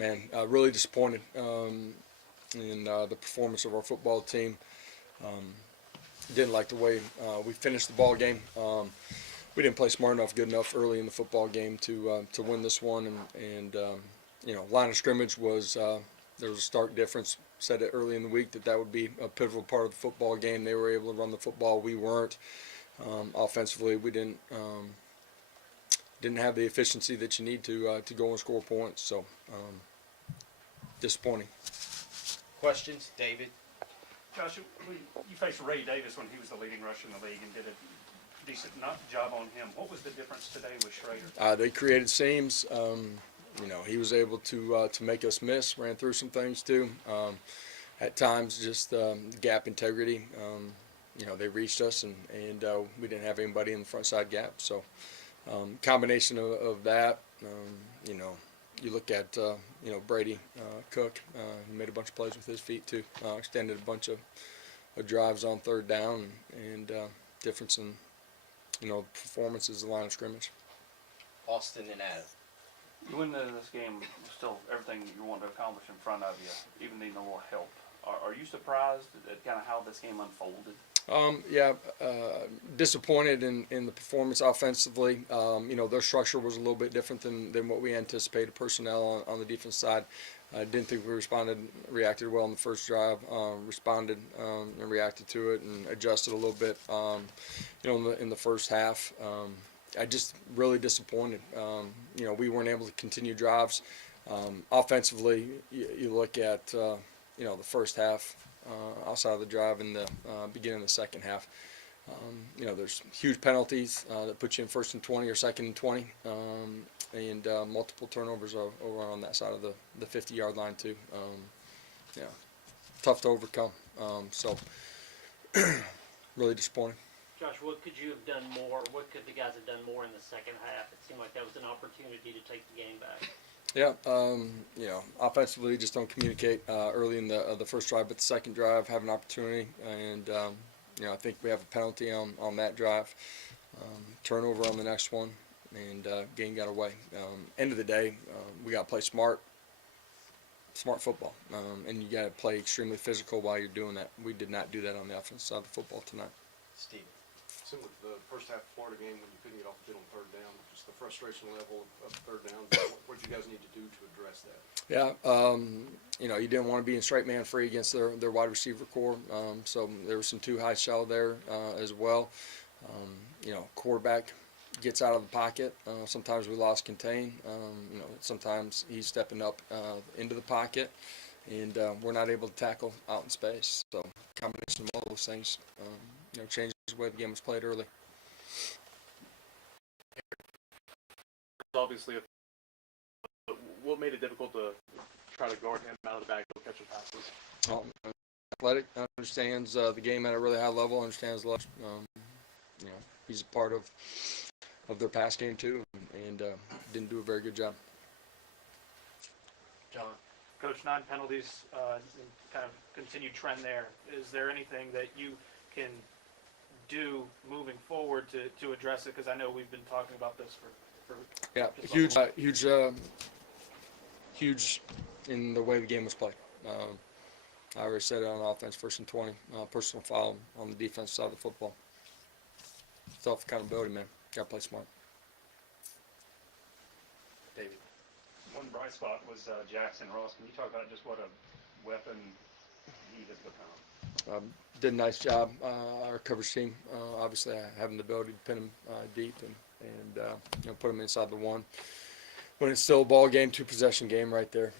Man, really disappointed in the performance of our football team. Um, didn't like the way we finished the ball game. We didn't play smart enough, good enough early in the football game to win this one. And line of scrimmage was there was a stark difference. Said it early in the week that would be a pivotal part of the football game. They were able to run the football. We weren't. Offensively, we didn't have the efficiency that you need to go and score points. So disappointing. Questions, David? Josh, you faced Ray Davis when he was the leading rusher in the league and did a decent job on him. What was the difference today with Schrader? They created seams. He was able to make us miss. Ran through some things too. At times, just gap integrity. They reached us, and we didn't have anybody in the front side gap. So, combination of that. You look at Brady Cook. He made a bunch of plays with his feet too. Extended a bunch of drives on third down, and difference in performances, the line of scrimmage. Austin and Adam. You win this game, still everything you want to accomplish in front of you, even needing a little help. Are you surprised at kind of how this game unfolded? Disappointed in the performance offensively. Their structure was a little bit different than what we anticipated. Personnel on the defense side, I didn't think we reacted well in the first drive. Responded and reacted to it and adjusted a little bit. In the first half, I just really disappointed. We weren't able to continue drives. Offensively, you look at the first half. Outside of the drive in the beginning of the second half. There's huge penalties that put you in 1st and 20 or 2nd and 20, and multiple turnovers over on that side of the 50-yard line too. Tough to overcome. So really disappointing. Josh, what could you have done more? What could the guys have done more in the second half? It seemed like that was an opportunity to take the game back. Yeah, offensively just don't communicate early in the first drive, but the second drive have an opportunity, and I think we have a penalty on that drive, turnover on the next one, and game got away. End of the day, we got to play smart football, and you got to play extremely physical while you're doing that. We did not do that on the offensive side of the football tonight. Steve. Similar to the first half of Florida game when you couldn't get off the field on third down, just the frustration level of third down. What do you guys need to do to address that? Yeah, you didn't want to be in straight man free against their wide receiver core, so there was some too high shallow there as well. Quarterback gets out of the pocket. Sometimes we lost contain. Sometimes he's stepping up into the pocket, and we're not able to tackle out in space. So combination of all those things, changes the way the game was played early. Obviously, what made it difficult to try to guard him out of the backfield catching passes? Athletic, understands the game at a really high level, understands the he's a part of their pass game too, and didn't do a very good job. John. Coach, 9 penalties, kind of continued trend there. Is there anything that you can do moving forward to address it? Because I know we've been talking about this for huge in the way the game was played. I already said it on offense, 1st and 20, personal foul on the defense side of the football. Self accountability, man. Got to play smart. David. One bright spot was Jackson Ross. Can you talk about just what a weapon he has become? Did a nice job. Our coverage team, obviously, having the ability to pin him deep and put him inside the one. When it's still a ball game, 2-possession game right there.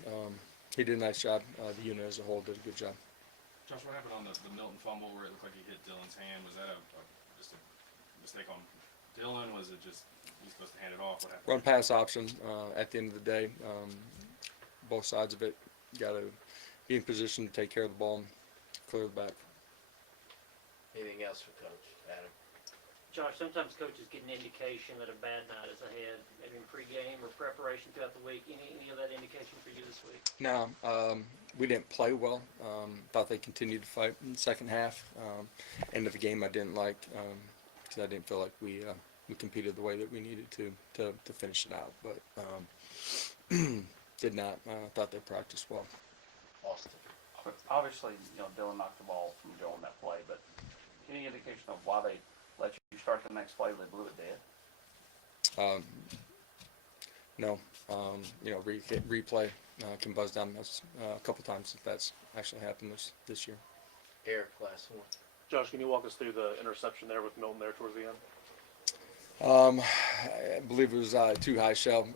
He did a nice job. The unit as a whole did a good job. Josh, what happened on the Milton fumble where it looked like he hit Dylan's hand? Was that just a mistake on Dylan? Was it just he's supposed to hand it off? What happened? Run pass option at the end of the day. Both sides of it. Got to be in position to take care of the ball and clear the back. Anything else for Coach? Adam. Josh, sometimes coaches get an indication that a bad night is ahead, maybe in pregame or preparation throughout the week. Any of that indication for you this week? No, we didn't play well. Thought they continued to fight in the second half. End of the game, I didn't like because I didn't feel like we competed the way that we needed to finish it out. But Did not. Thought they practiced well. Austin. Obviously, Dylan knocked the ball from Joe on that play, but any indication of why they let you start the next play, they blew it dead? No. Replay can buzz down us a couple times if that's actually happened this year. Eric, last one. Josh, can you walk us through the interception there with Milton there towards the end? I believe it was too high shell.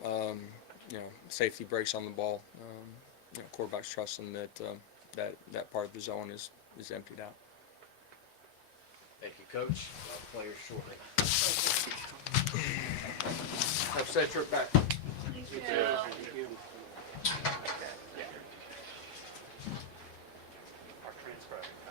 Safety breaks on the ball. Quarterback's trusting that part of the zone is emptied out. Thank you, Coach. Players shortly. Have a safe trip back.